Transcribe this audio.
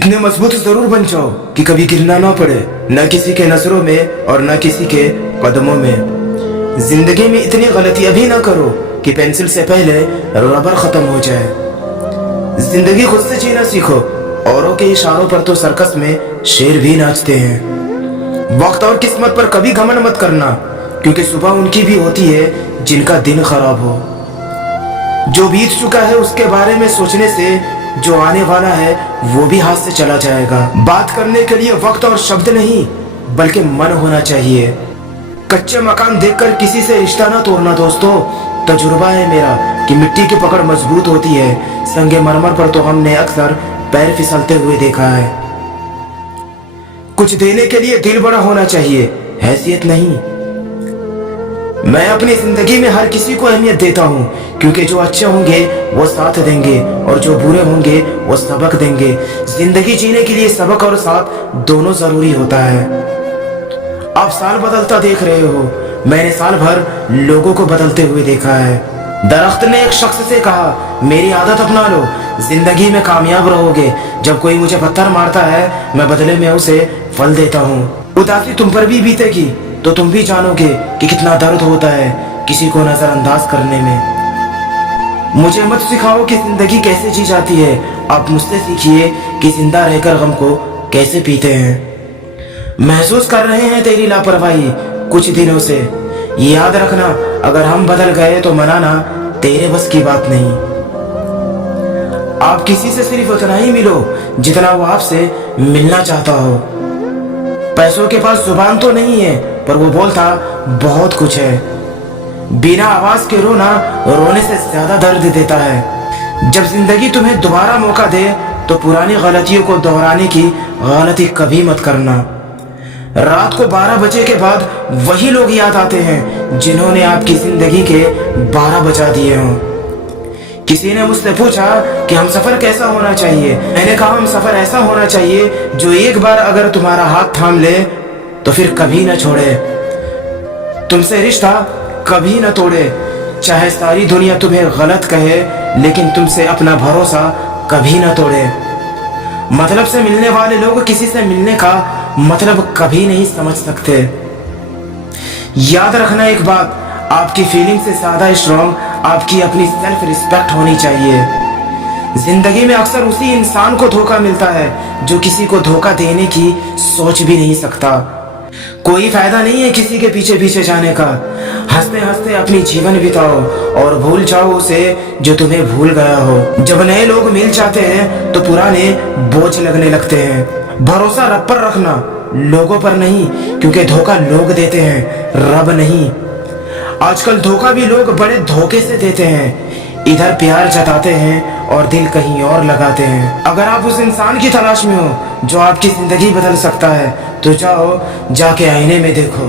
इतने मजबूत जरूर बन जाओ कि कभी गिरना ना पड़े, न किसी के नजरों में और न किसी के कदमों में। जिंदगी में इतनी गलतियां भी ना करो कि पेंसिल से पहले रबर खत्म हो जाए। जिंदगी खुद से जीना सीखो, औरों के इशारों पर तो सर्कस में शेर भी नाचते हैं। वक्त और किस्मत पर कभी घमंड मत करना, क्योंकि सुबह उनकी भी होती है जिनका दिन खराब हो। जो बीत चुका है उसके बारे में सोचने से जो आने वाला है वो भी हाथ से चला जाएगा। बात करने के लिए वक्त और शब्द नहीं बल्कि मन होना चाहिए। कच्चे मकान देखकर किसी से रिश्ता ना तोड़ना दोस्तों। तजुर्बा है मेरा कि मिट्टी की पकड़ मजबूत होती है, संगे मरमर पर तो हमने अक्सर पैर फिसलते हुए देखा है। कुछ देने के लिए दिल बड़ा होना चाहिए, हैसियत नहीं। मैं अपनी जिंदगी में हर किसी को अहमियत देता हूँ, क्योंकि जो अच्छे होंगे वो साथ देंगे और जो बुरे होंगे वो सबक देंगे। जिंदगी जीने के लिए सबक और साथ दोनों जरूरी होता है। आप साल बदलता देख रहे हो, मैंने साल भर लोगों को बदलते हुए देखा है। दरख्त ने एक शख्स से कहा, मेरी आदत अपना लो, जिंदगी में कामयाब रहोगे। जब कोई मुझे पत्थर मारता है मैं बदले में उसे फल देता हूँ। उदासी तुम पर भी बीतेगी तो तुम भी जानोगे कि कितना दर्द होता है किसी को नजरअंदाज करने में। मुझे मत सिखाओ कि जिंदगी कैसे जी जाती है, आप मुझसे सीखिए कि जिंदा रहकर गम को कैसे पीते हैं। महसूस कर रहे हैं तेरी लापरवाही कुछ दिनों से, याद रखना अगर हम बदल गए तो मनाना तेरे बस की बात नहीं। आप किसी से सिर्फ उतना ही मिलो जितना वो आपसे मिलना चाहता हो। पैसों के पास जुबान तो नहीं है पर वो बोलता बहुत कुछ है। बिना आवाज के रोना रोने से ज्यादा दर्द देता है। जब जिंदगी तुम्हें दोबारा मौका दे तो पुरानी गलतियों को दोहराने की गलती कभी मत करना। रात को 12 बजे के बाद वही लोग याद आते हैं जिन्होंने आपकी जिंदगी के 12 बजा दिए हों। किसी ने मुझसे पूछा कि हम सफर कैसा होना चाहिए। मैंने कहा हम सफर ऐसा होना चाहिए जो एक बार अगर तुम्हारा हाथ थाम ले तो फिर कभी न छोड़े, तुमसे रिश्ता कभी न तोड़े। चाहे सारी दुनिया तुम्हें गलत कहे लेकिन तुमसे अपना भरोसा कभी न तोड़े। मतलब से मिलने वाले लोग किसी से मिलने का मतलब कभी नहीं समझ सकते। याद रखना एक बात, आपकी फीलिंग से ज्यादा स्ट्रॉन्ग आपकी अपनी सेल्फ रिस्पेक्ट होनी चाहिए। जिंदगी में अक्सर उसी इंसान को धोखा मिलता है जो किसी को धोखा देने की सोच भी नहीं सकता। कोई फायदा नहीं है किसी के पीछे पीछे जाने का। हंसते हंसते अपनी जीवन बिताओ और भूल जाओ उसे जो तुम्हें भूल गया हो। जब नए लोग मिल जाते हैं तो पुराने बोझ लगने लगते हैं। भरोसा रब पर रखना, लोगों पर नहीं, क्योंकि धोखा लोग देते हैं, रब नहीं। आजकल धोखा भी लोग बड़े धोखे से देते हैं। इधर प्यार जताते हैं और दिल कहीं और लगाते हैं। अगर आप उस इंसान की तलाश में हो जो आपकी जिंदगी बदल सकता है तो जाओ, जाके आईने में देखो।